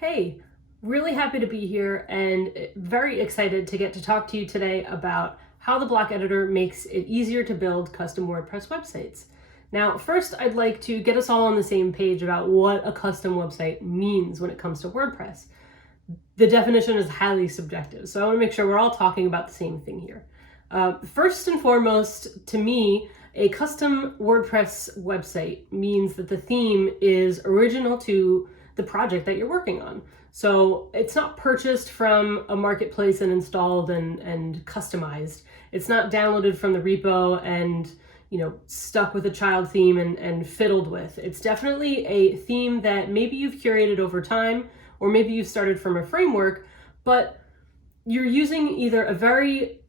Hey, really happy to be here and very excited to get to talk to you today about how the block editor makes it easier to build custom WordPress websites. Now, first, I'd like to get us all on the same page about what a custom website means when it comes to WordPress. The definition is highly subjective, so I want to make sure we're all talking about the same thing here. First and foremost, to me, a custom WordPress website means that the theme is original to the project that you're working on. So it's not purchased from a marketplace and installed and customized. It's not downloaded from the repo and stuck with a child theme and fiddled with. It's definitely a theme that maybe you've curated over time, or maybe you've started from a framework, but you're using either a very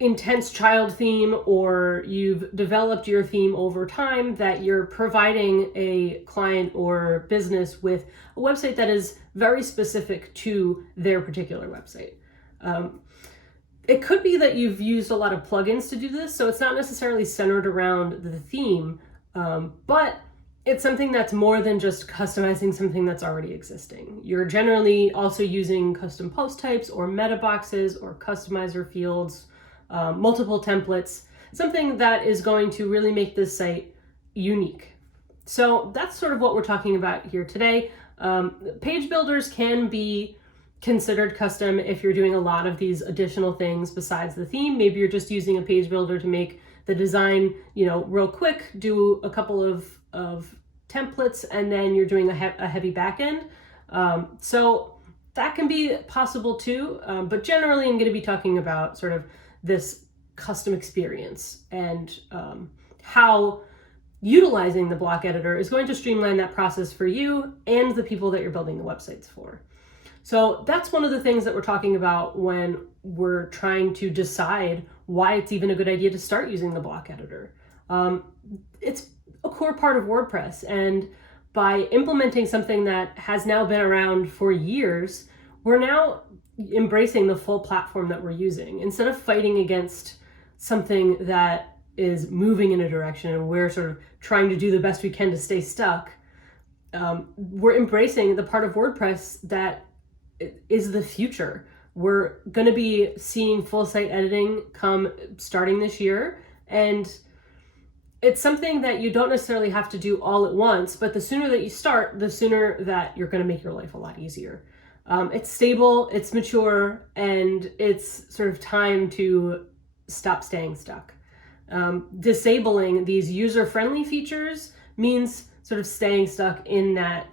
intense child theme or you've developed your theme over time that you're providing a client or business with a website that is very specific to their particular website. It could be that you've used a lot of plugins to do this, so it's not necessarily centered around the theme, but it's something that's more than just customizing something that's already existing. You're generally also using custom post types or meta boxes or customizer fields, multiple templates, something that is going to really make this site unique. So that's sort of what we're talking about here today. Page builders can be considered custom if you're doing a lot of these additional things besides the theme. Maybe you're just using a page builder to make the design, real quick, do a couple of templates, and then you're doing a heavy backend. So that can be possible too, but generally I'm going to be talking about sort of this custom experience and how utilizing the block editor is going to streamline that process for you and the people that you're building the websites for. So that's one of the things that we're talking about when we're trying to decide why it's even a good idea to start using the block editor. It's a core part of WordPress, and by implementing something that has now been around for years, we're now embracing the full platform that we're using. Instead of fighting against something that is moving in a direction and we're sort of trying to do the best we can to stay stuck, we're embracing the part of WordPress that is the future. We're going to be seeing full site editing come starting this year, and it's something that you don't necessarily have to do all at once, but the sooner that you start, the sooner that you're going to make your life a lot easier. It's stable, it's mature, and it's sort of time to stop staying stuck. Disabling these user-friendly features means sort of staying stuck in that,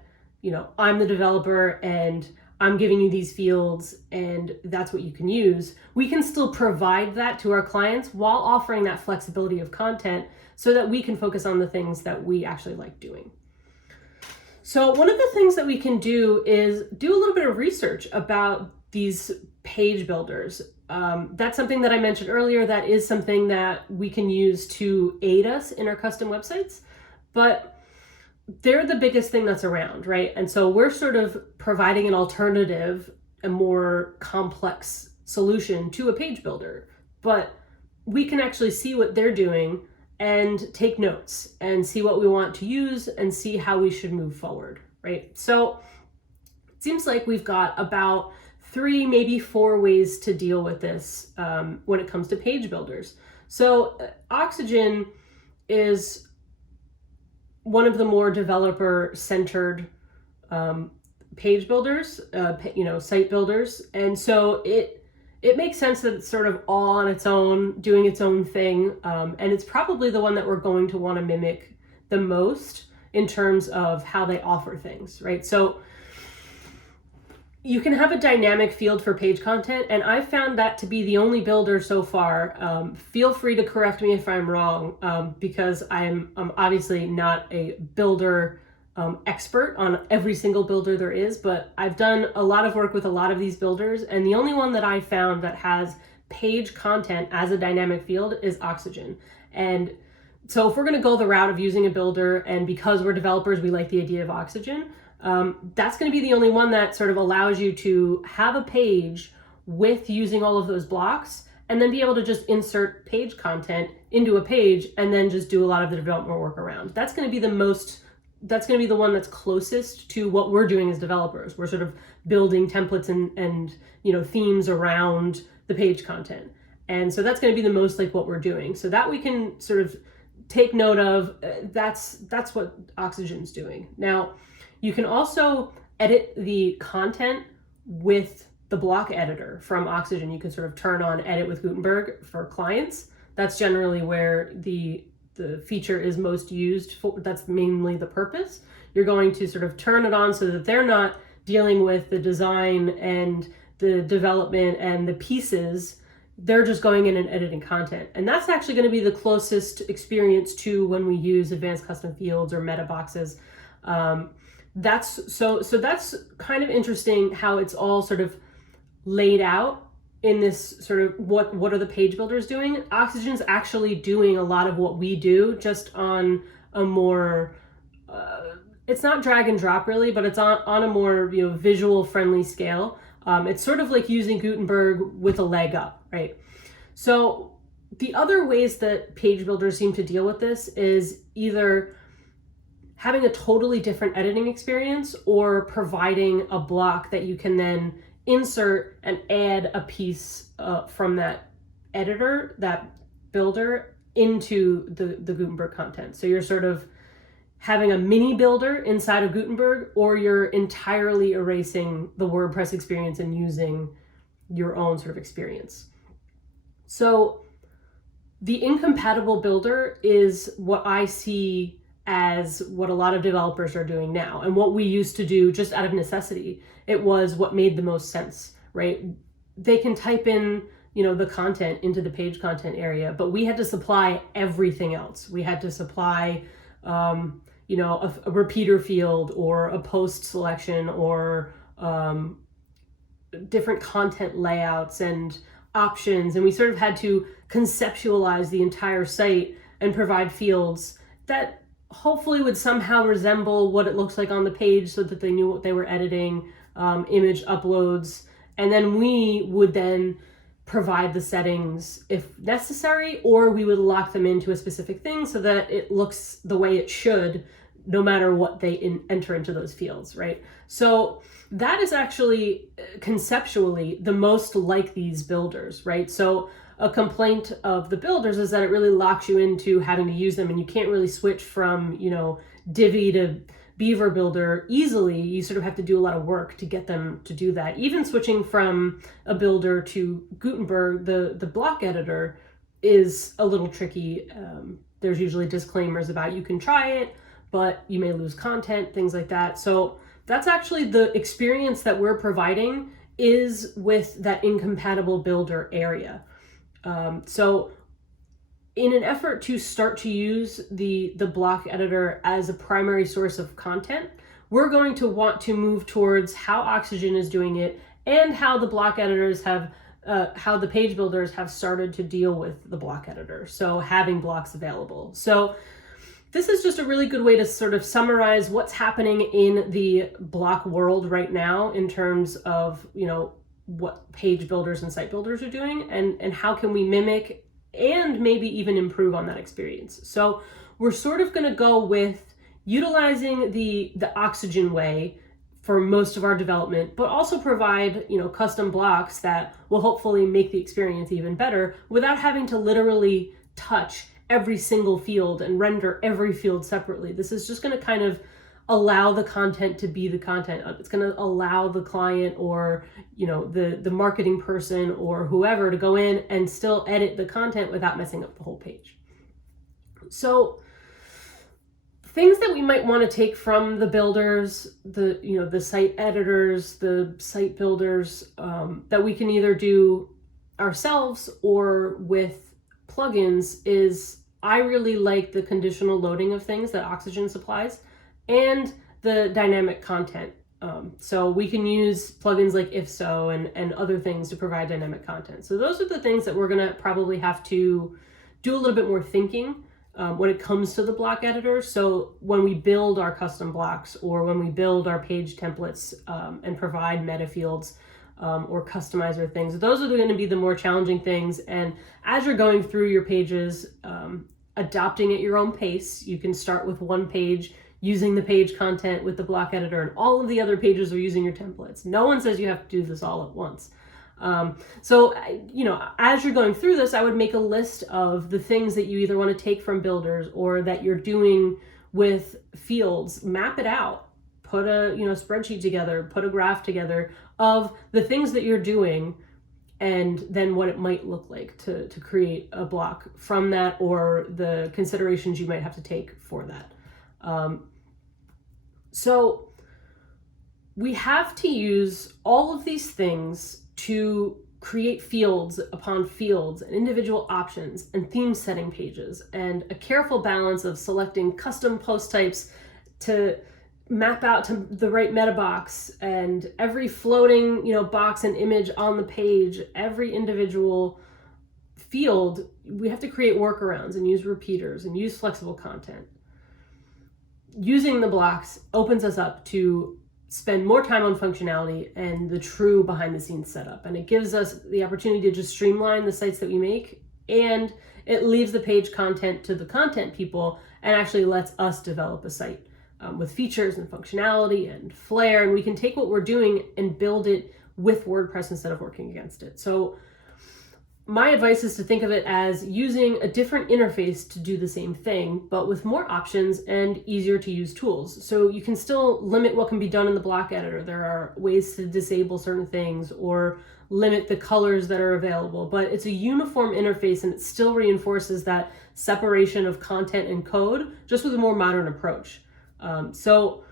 I'm the developer and I'm giving you these fields and that's what you can use. We can still provide that to our clients while offering that flexibility of content so that we can focus on the things that we actually like doing. So one of the things that we can do is do a little bit of research about these page builders. That's something that I mentioned earlier. That is something that we can use to aid us in our custom websites, but they're the biggest thing that's around, right? And so we're sort of providing an alternative, a more complex solution to a page builder, but we can actually see what they're doing and take notes and see what we want to use and see how we should move forward, right? So it seems like we've got about 3, maybe 4 ways to deal with this when it comes to page builders. So Oxygen is one of the more developer-centered page builders, site builders. And so it makes sense that it's sort of all on its own, doing its own thing. And it's probably the one that we're going to want to mimic the most in terms of how they offer things, right? So you can have a dynamic field for page content, and I've found that to be the only builder so far. Feel free to correct me if I'm wrong, because I'm obviously not a builder expert on every single builder there is, but I've done a lot of work with a lot of these builders, and the only one that I found that has page content as a dynamic field is Oxygen. And so if we're going to go the route of using a builder, and because we're developers, we like the idea of Oxygen, that's going to be the only one that sort of allows you to have a page with using all of those blocks and then be able to just insert page content into a page and then just do a lot of the development work around. That's going to be the most that's going to be the one that's closest to what we're doing as developers. We're sort of building templates and themes around the page content. And so that's going to be the most like what we're doing. So that we can sort of take note of. That's what Oxygen's doing. Now, you can also edit the content with the block editor from Oxygen. You can sort of turn on Edit with Gutenberg for clients. That's generally where the feature is most used for. That's mainly the purpose. You're going to sort of turn it on so that they're not dealing with the design and the development and the pieces. They're just going in and editing content. And that's actually going to be the closest experience to when we use advanced custom fields or meta boxes. That's kind of interesting how it's all sort of laid out in this sort of what are the page builders doing. Oxygen's actually doing a lot of what we do, just on a more it's not drag and drop really, but it's on a more visual friendly scale. It's sort of like using Gutenberg with a leg up, right? So the other ways that page builders seem to deal with this is either having a totally different editing experience or providing a block that you can then insert and add a piece from that editor, that builder, into the Gutenberg content. So you're sort of having a mini builder inside of Gutenberg, or you're entirely erasing the WordPress experience and using your own sort of experience. So the incompatible builder is what I see as what a lot of developers are doing now, and what we used to do just out of necessity. It was what made the most sense, right? They can type in, the content into the page content area, but we had to supply everything else. We had to supply, a repeater field or a post selection or different content layouts and options. And we sort of had to conceptualize the entire site and provide fields that hopefully would somehow resemble what it looks like on the page so that they knew what they were editing, image uploads. And then we would then provide the settings if necessary, or we would lock them into a specific thing so that it looks the way it should, no matter what they enter into those fields, right? So that is actually conceptually the most like these builders, right? So a complaint of the builders is that it really locks you into having to use them, and you can't really switch from, Divi to Beaver Builder easily. You sort of have to do a lot of work to get them to do that. Even switching from a builder to Gutenberg, the block editor, is a little tricky. There's usually disclaimers about you can try it, but you may lose content, things like that. So that's actually the experience that we're providing, is with that incompatible builder area. So in an effort to start to use the block editor as a primary source of content, we're going to want to move towards how Oxygen is doing it and how the block editors have, how the page builders have started to deal with the block editor. So having blocks available. So this is just a really good way to sort of summarize what's happening in the block world right now in terms of, what page builders and site builders are doing, and how can we mimic and maybe even improve on that experience. So we're sort of going to go with utilizing the Oxygen way for most of our development, but also provide, custom blocks that will hopefully make the experience even better without having to literally touch every single field and render every field separately. This is just going to kind of allow the content to be the content. It's going to allow the client or, the marketing person or whoever to go in and still edit the content without messing up the whole page. So things that we might want to take from the builders, the site editors, the site builders, that we can either do ourselves or with plugins is, I really like the conditional loading of things that Oxygen supplies, and the dynamic content. So we can use plugins like If So and other things to provide dynamic content. So those are the things that we're going to probably have to do a little bit more thinking when it comes to the block editor. So when we build our custom blocks, or when we build our page templates and provide meta fields or customizer things, those are going to be the more challenging things. And as you're going through your pages, adopting at your own pace, you can start with one page. using the page content with the block editor, and all of the other pages are using your templates. No one says you have to do this all at once. So, as you're going through this, I would make a list of the things that you either want to take from builders or that you're doing with fields. Map it out, put a spreadsheet together, put a graph together of the things that you're doing, and then what it might look like to create a block from that, or the considerations you might have to take for that. So we have to use all of these things to create fields upon fields and individual options and theme setting pages, and a careful balance of selecting custom post types to map out to the right meta box, and every floating box and image on the page, every individual field, we have to create workarounds and use repeaters and use flexible content. Using the blocks opens us up to spend more time on functionality and the true behind the scenes setup. And it gives us the opportunity to just streamline the sites that we make, and it leaves the page content to the content people and actually lets us develop a site with features and functionality and flair. And we can take what we're doing and build it with WordPress instead of working against it. So my advice is to think of it as using a different interface to do the same thing, but with more options and easier to use tools. So you can still limit what can be done in the block editor. There are ways to disable certain things or limit the colors that are available, but it's a uniform interface, and it still reinforces that separation of content and code, just with a more modern approach. So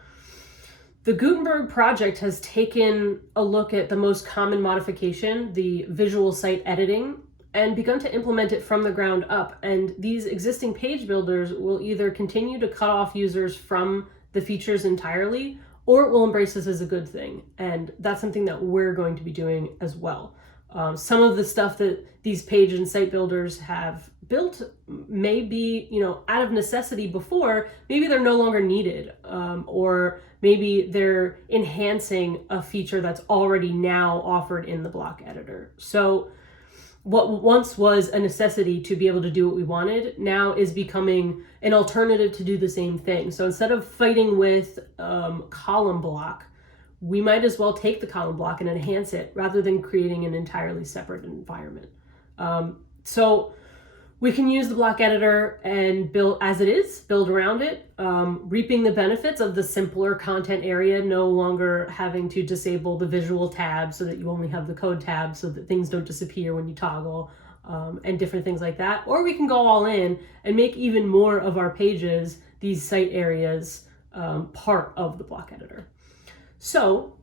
the Gutenberg project has taken a look at the most common modification, the visual site editing, and begun to implement it from the ground up. And these existing page builders will either continue to cut off users from the features entirely, or it will embrace this as a good thing. And that's something that we're going to be doing as well. Some of the stuff that these page and site builders have built may be, out of necessity before. Maybe they're no longer needed, or maybe they're enhancing a feature that's already now offered in the block editor. So what once was a necessity to be able to do what we wanted now is becoming an alternative to do the same thing. So instead of fighting with column block, we might as well take the column block and enhance it rather than creating an entirely separate environment. So we can use the block editor and build as it is, build around it, reaping the benefits of the simpler content area, no longer having to disable the visual tab so that you only have the code tab so that things don't disappear when you toggle, and different things like that. Or we can go all in and make even more of our pages, these site areas, part of the block editor. So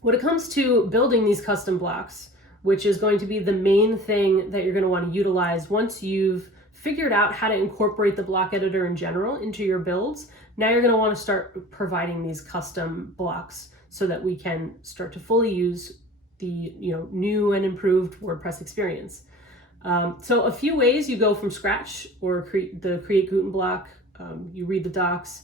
when it comes to building these custom blocks, which is going to be the main thing that you're going to want to utilize once you've figured out how to incorporate the block editor in general into your builds, now you're going to want to start providing these custom blocks so that we can start to fully use the new and improved WordPress experience. So a few ways you go from scratch or create Guten block. You read the docs,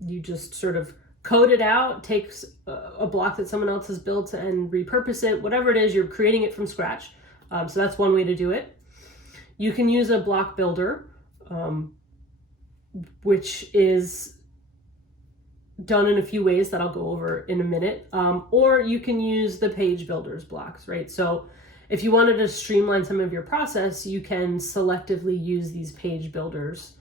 you just sort of code it out, takes a block that someone else has built and repurpose it, whatever it is, you're creating it from scratch. So that's one way to do it. You can use a block builder, which is done in a few ways that I'll go over in a minute. Or you can use the page builders blocks, right? So if you wanted to streamline some of your process, you can selectively use these page builders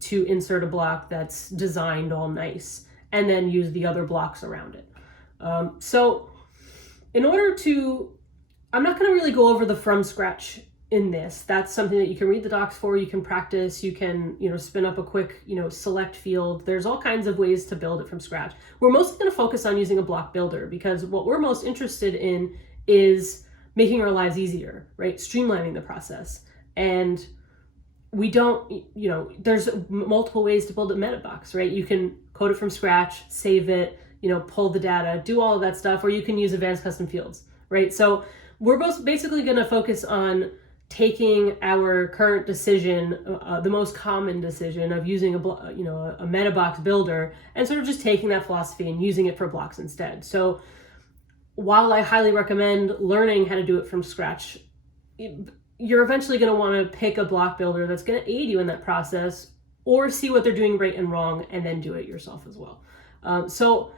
to insert a block that's designed all nice, and then use the other blocks around it. So in order to, I'm not going to really go over the from scratch in this. That's something that you can read the docs for, you can practice, you can, spin up a quick, select field. There's all kinds of ways to build it from scratch. We're mostly going to focus on using a block builder because what we're most interested in is making our lives easier, right? Streamlining the process. And we don't, there's multiple ways to build a meta box, right? You can code it from scratch, save it, pull the data, do all of that stuff, or you can use advanced custom fields, right? So we're both basically going to focus on taking our current decision, the most common decision of using a meta box builder, and sort of just taking that philosophy and using it for blocks instead. So while I highly recommend learning how to do it from scratch, you're eventually going to want to pick a block builder that's going to aid you in that process, or see what they're doing right and wrong and then do it yourself as well. So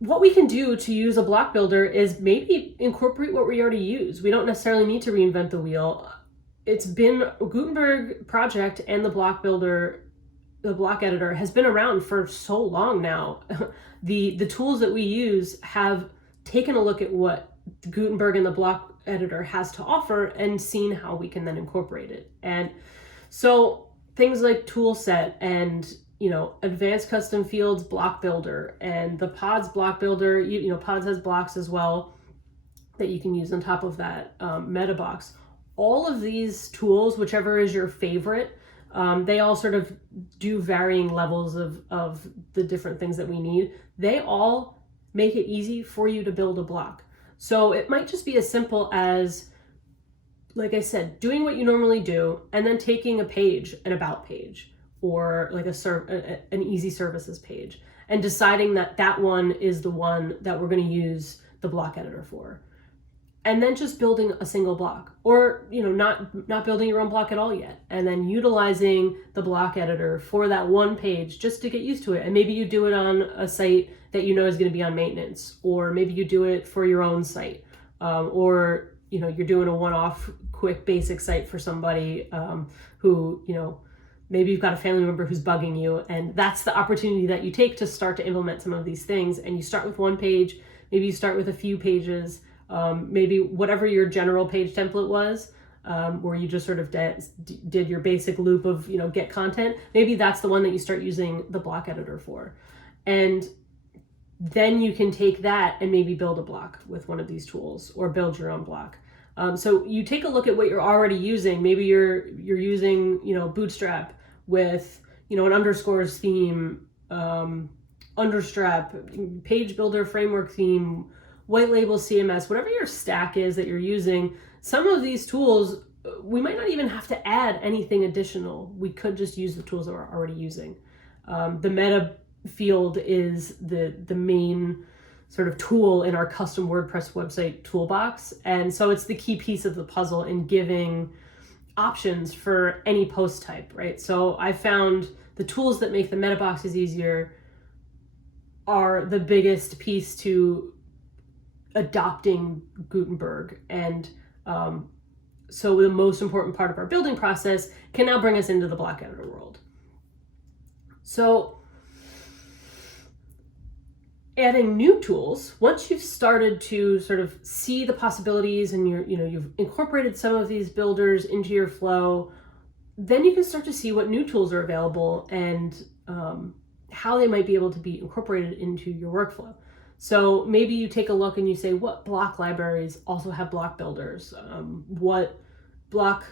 what we can do to use a block builder is maybe incorporate what we already use. We don't necessarily need to reinvent the wheel. It's been a Gutenberg project, and the block builder, the block editor, has been around for so long now. The tools that we use have taken a look at what Gutenberg and the block editor has to offer and seen how we can then incorporate it. And so things like tool set and advanced custom fields block builder and the pods block builder, pods has blocks as well that you can use on top of that meta box. All of these tools, whichever is your favorite, they all sort of do varying levels of the different things that we need. They all make it easy for you to build a block. So it might just be as simple as, like I said, doing what you normally do and then taking a page, an about page, or like an easy services page, and deciding that one is the one that we're going to use the block editor for. And then just building a single block, or not building your own block at all yet, and then utilizing the block editor for that one page just to get used to it. And maybe you do it on a site that is going to be on maintenance, or maybe you do it for your own site, or you're doing a one-off quick basic site for somebody who maybe you've got a family member who's bugging you, and that's the opportunity that you take to start to implement some of these things. And you start with one page, maybe you start with a few pages, maybe whatever your general page template was, where you just sort of did your basic loop of, get content. Maybe that's the one that you start using the block editor for. And then you can take that and maybe build a block with one of these tools, or build your own block. So you take a look at what you're already using. Maybe you're using, Bootstrap with, an underscores theme, Understrap, page builder framework theme, white label CMS, whatever your stack is that you're using. Some of these tools, we might not even have to add anything additional. We could just use the tools that we're already using. The meta field is the main sort of tool in our custom WordPress website toolbox. And so it's the key piece of the puzzle in giving options for any post type, right? So I found the tools that make the meta boxes easier are the biggest piece to adopting Gutenberg. And so the most important part of our building process can now bring us into the block editor world. So adding new tools, once you've started to sort of see the possibilities and you've incorporated some of these builders into your flow, then you can start to see what new tools are available and how they might be able to be incorporated into your workflow. So maybe you take a look and you say, what block libraries also have block builders? What block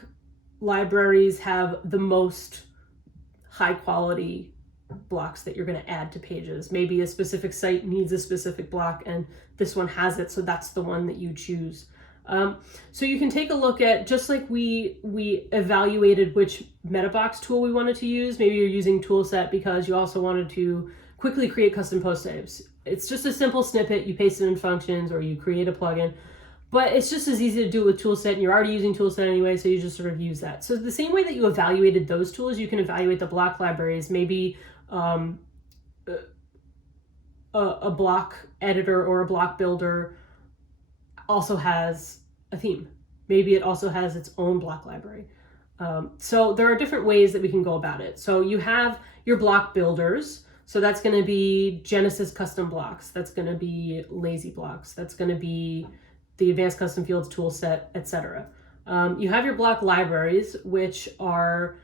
libraries have the most high quality blocks that you're going to add to pages? Maybe a specific site needs a specific block and this one has it, so that's the one that you choose. So you can take a look at, just like we evaluated which metabox tool we wanted to use. Maybe you're using toolset because you also wanted to quickly create custom post types. It's just a simple snippet, you paste it in functions or you create a plugin, but it's just as easy to do it with toolset, and you're already using toolset anyway, so you just sort of use that. So the same way that you evaluated those tools, you can evaluate the block libraries. Maybe a block editor or a block builder also has a theme. Maybe it also has its own block library. So there are different ways that we can go about it. So you have your block builders. So that's going to be Genesis custom blocks. That's going to be lazy blocks. That's going to be the advanced custom fields toolset, etc. You have your block libraries, which are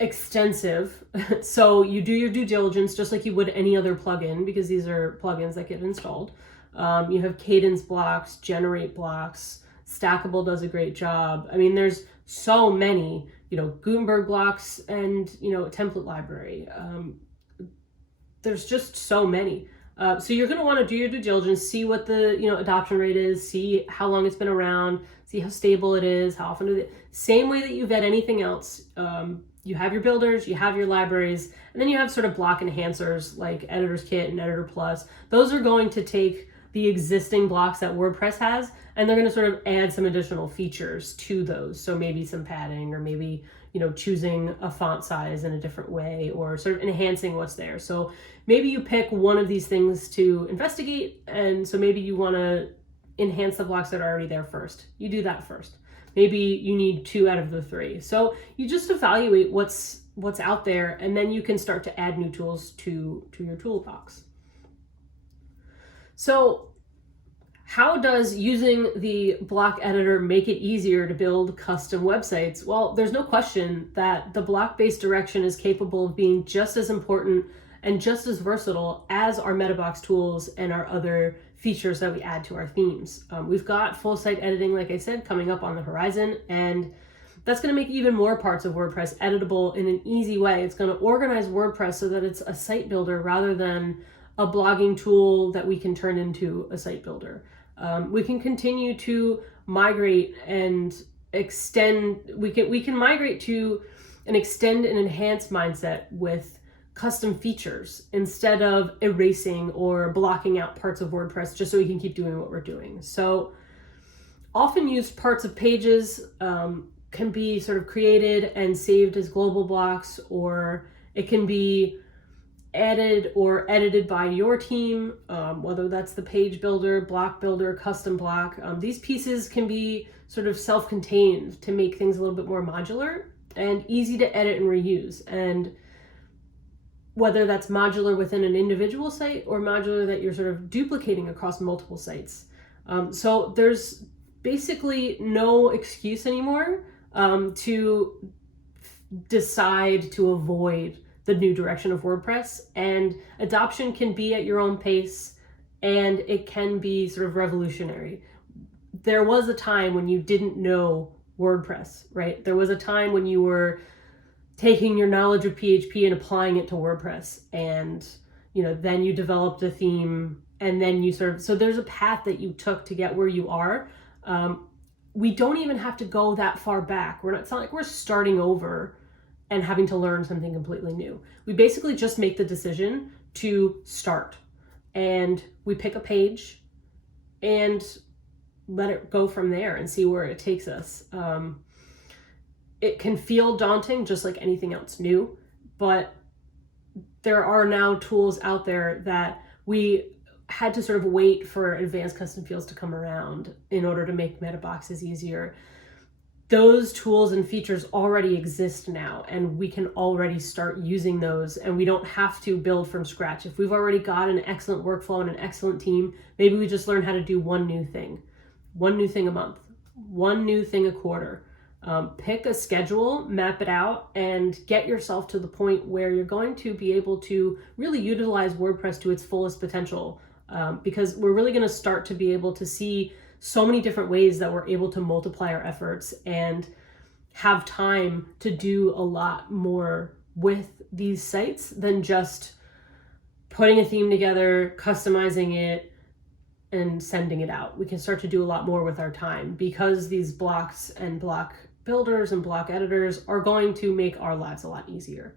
extensive. So you do your due diligence just like you would any other plugin, because these are plugins that get installed. You have cadence blocks, generate blocks, Stackable does a great job. I mean, there's so many, Gutenberg blocks and, template library. There's just so many. So you're going to want to do your due diligence, see what the, adoption rate is, see how long it's been around, see how stable it is, how often same way that you vet anything else. You have your builders, you have your libraries, and then you have sort of block enhancers like Editor's Kit and Editor Plus. Those are going to take the existing blocks that WordPress has, and they're going to sort of add some additional features to those. So maybe some padding, or maybe, choosing a font size in a different way, or sort of enhancing what's there. So maybe you pick one of these things to investigate, and so maybe you want to enhance the blocks that are already there first. You do that first. Maybe you need 2 out of the 3. So you just evaluate what's out there, and then you can start to add new tools to your toolbox. So how does using the block editor make it easier to build custom websites? Well, there's no question that the block-based direction is capable of being just as important and just as versatile as our MetaBox tools and our other features that we add to our themes. We've got full site editing, like I said, coming up on the horizon, and that's going to make even more parts of WordPress editable in an easy way. It's going to organize WordPress so that it's a site builder rather than a blogging tool that we can turn into a site builder. We can continue to migrate and extend. We can migrate to an extend and enhance mindset with custom features instead of erasing or blocking out parts of WordPress just so we can keep doing what we're doing. So often used parts of pages can be sort of created and saved as global blocks, or it can be added or edited by your team, whether that's the page builder, block builder, custom block. These pieces can be sort of self-contained to make things a little bit more modular and easy to edit and reuse. And whether that's modular within an individual site or modular that you're sort of duplicating across multiple sites. So there's basically no excuse anymore to decide to avoid the new direction of WordPress, and adoption can be at your own pace, and it can be sort of revolutionary. There was a time when you didn't know WordPress, right? There was a time when you were taking your knowledge of PHP and applying it to WordPress, and then you developed a theme, and then you so there's a path that you took to get where you are. We don't even have to go that far back. It's not like we're starting over and having to learn something completely new. We basically just make the decision to start, and we pick a page and let it go from there and see where it takes us. It can feel daunting, just like anything else new, but there are now tools out there that we had to sort of wait for advanced custom fields to come around in order to make meta boxes easier. Those tools and features already exist now, and we can already start using those, and we don't have to build from scratch. If we've already got an excellent workflow and an excellent team, maybe we just learn how to do one new thing a month, one new thing a quarter. Pick a schedule, map it out, and get yourself to the point where you're going to be able to really utilize WordPress to its fullest potential, because we're really going to start to be able to see so many different ways that we're able to multiply our efforts and have time to do a lot more with these sites than just putting a theme together, customizing it, and sending it out. We can start to do a lot more with our time, because these blocks and block builders and block editors are going to make our lives a lot easier.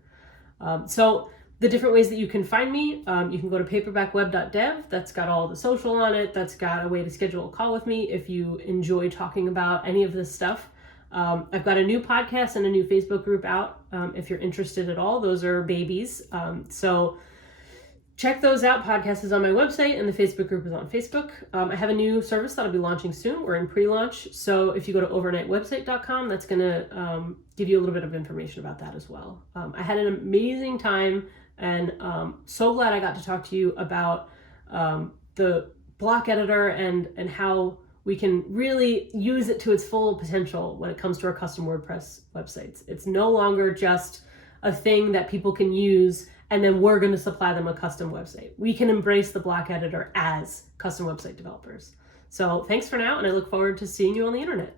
So the different ways that you can find me, you can go to paperbackweb.dev. That's got all the social on it. That's got a way to schedule a call with me if you enjoy talking about any of this stuff. I've got a new podcast and a new Facebook group out if you're interested at all. Those are babies. So check those out. Podcast is on my website, and the Facebook group is on Facebook. I have a new service that I'll be launching soon. We're in pre-launch. So if you go to overnightwebsite.com, that's going to give you a little bit of information about that as well. I had an amazing time, and so glad I got to talk to you about the block editor and how we can really use it to its full potential when it comes to our custom WordPress websites. It's no longer just a thing that people can use and then we're going to supply them a custom website. We can embrace the block editor as custom website developers. So thanks for now, and I look forward to seeing you on the internet.